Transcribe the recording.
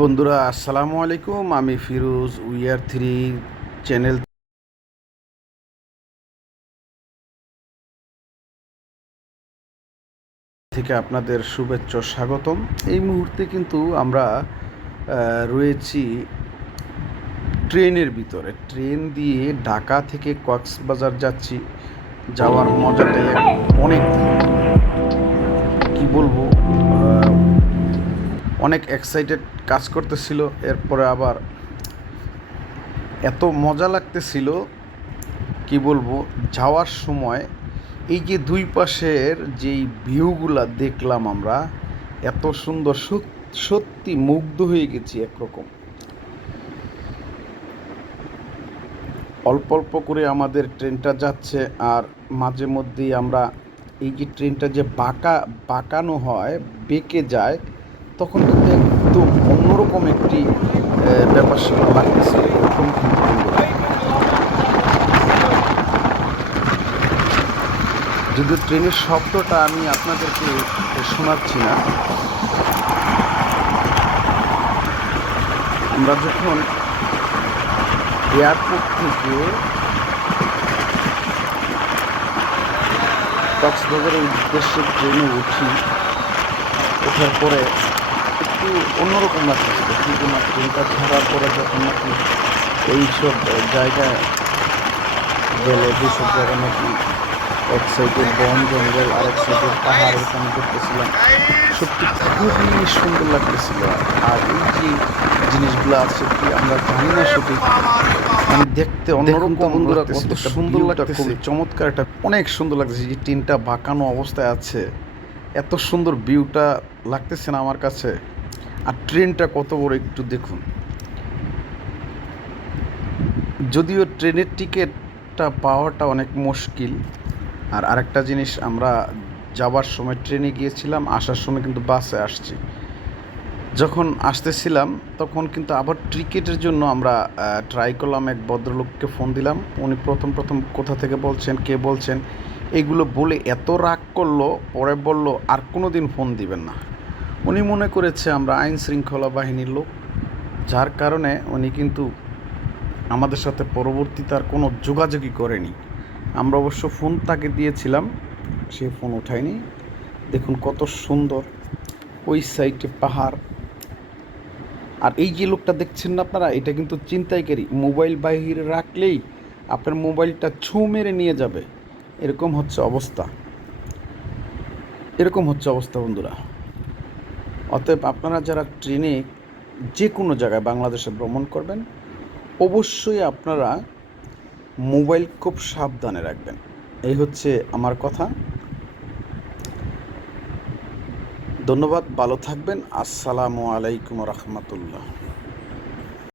বন্ধুরা, আসসালামু আলাইকুম। আমি ফিরোজ উইয়ার থ্রি চ্যানেল থেকে আপনাদের শুভেচ্ছা, স্বাগতম। এই মুহূর্তে কিন্তু আমরা রয়েছি ট্রেনের ভিতরে। ট্রেন দিয়ে ঢাকা থেকে কক্সবাজার যাচ্ছি। যাওয়ার মজাটাই অনেক এক্সাইটেড কাজ করতেছিল, এরপরে আবার এত মজা লাগতেছিল, কি বলব, যাওয়ার সময় এই যে দুই পাশের যেই ভিউগুলা দেখলাম আমরা, এত সুন্দর, সত- সত্যি মুগ্ধ হয়ে গেছি একরকম। অল্প অল্প করে আমাদের ট্রেনটা যাচ্ছে আর মাঝে মধ্যেই আমরা এই যে ট্রেনটা যে বাঁকা, বাঁকানো হয়, বেঁকে যায় তখন কিন্তু একদম অন্যরকম একটি ব্যাপার সেখানে লাগতেছে এরকম কিন্তু ট্রেনের শব্দটা আমি আপনাদেরকে শোনাচ্ছি না, আমরা যখন এয়ারপোর্ট থেকে কক্সবাজারের উদ্দেশ্যে ট্রেনে উঠি, ওঠার পরে একটু অন্যরকম লাগতেছিল কিন্তু না ট্রেনটা ছাড়ার পরে যখন নাকি এইসব জায়গায় গেলে যেসব জায়গায় নাকি এক সাইডে বন জঙ্গল আর এক সাইডে পাহাড় এরকম দেখতেছিলাম সত্যি খুবই সুন্দর লাগতেছিল। আর এই যে জিনিসগুলো আছে কি আমরা জানি না সঠিক। আমি দেখতে অন্যরকম বন্ধুরা কত সুন্দর লাগতেছে। চমৎকার একটা অনেক সুন্দর লাগতেছে যে টিনটা বাঁকানো অবস্থায় আছে। এত সুন্দর ভিউটা লাগতেছে না আমার কাছে। আর ট্রেনটা কত বড় একটু দেখুন। যদিও ট্রেনের টিকিটটা পাওয়াটা অনেক মুশকিল, আর আরেকটা জিনিস, আমরা যাবার সময় ট্রেনে গিয়েছিলাম, আসার সময় কিন্তু বাসে আসছি। যখন আসতেছিলাম, তখন কিন্তু আবার টিকিটের জন্য আমরা ট্রাই করলাম, এক ভদ্রলোককে ফোন দিলাম। উনি প্রথম প্রথম কোথা থেকে বলছেন, কে বলছেন, এগুলো বলে এত রাগ করল, পরে বলল, আর কোনো দিন ফোন দিবেন না। উনি মনে করেছে আমরা আইন শৃঙ্খলা বাহিনীর লোক, যার কারণে উনি কিন্তু আমাদের সাথে পরবর্তীতে আর কোনো যোগাযোগই করেনি। আমরা অবশ্য ফোন তাকে দিয়েছিলাম, সে ফোন ওঠায়নি। দেখুন কত সুন্দর ওই সাইডে পাহাড়। আর এই যে লোকটা দেখছেন না আপনারা, এটা কিন্তু চিন্তাইকারী মোবাইল বাহিরে রাখলেই আপনার মোবাইলটা ছু মেরে নিয়ে যাবে। এরকম হচ্ছে অবস্থা। এরকম হচ্ছে অবস্থা বন্ধুরা। অতএব আপনারা যারা ট্রেনে যে কোনো জায়গায় বাংলাদেশে ভ্রমণ করবেন, অবশ্যই আপনারা মোবাইল খুব সাবধানে রাখবেন। এই হচ্ছে আমার কথা। ধন্যবাদ, ভালো থাকবেন। আসসালামু আলাইকুম রহমতুল্লাহ।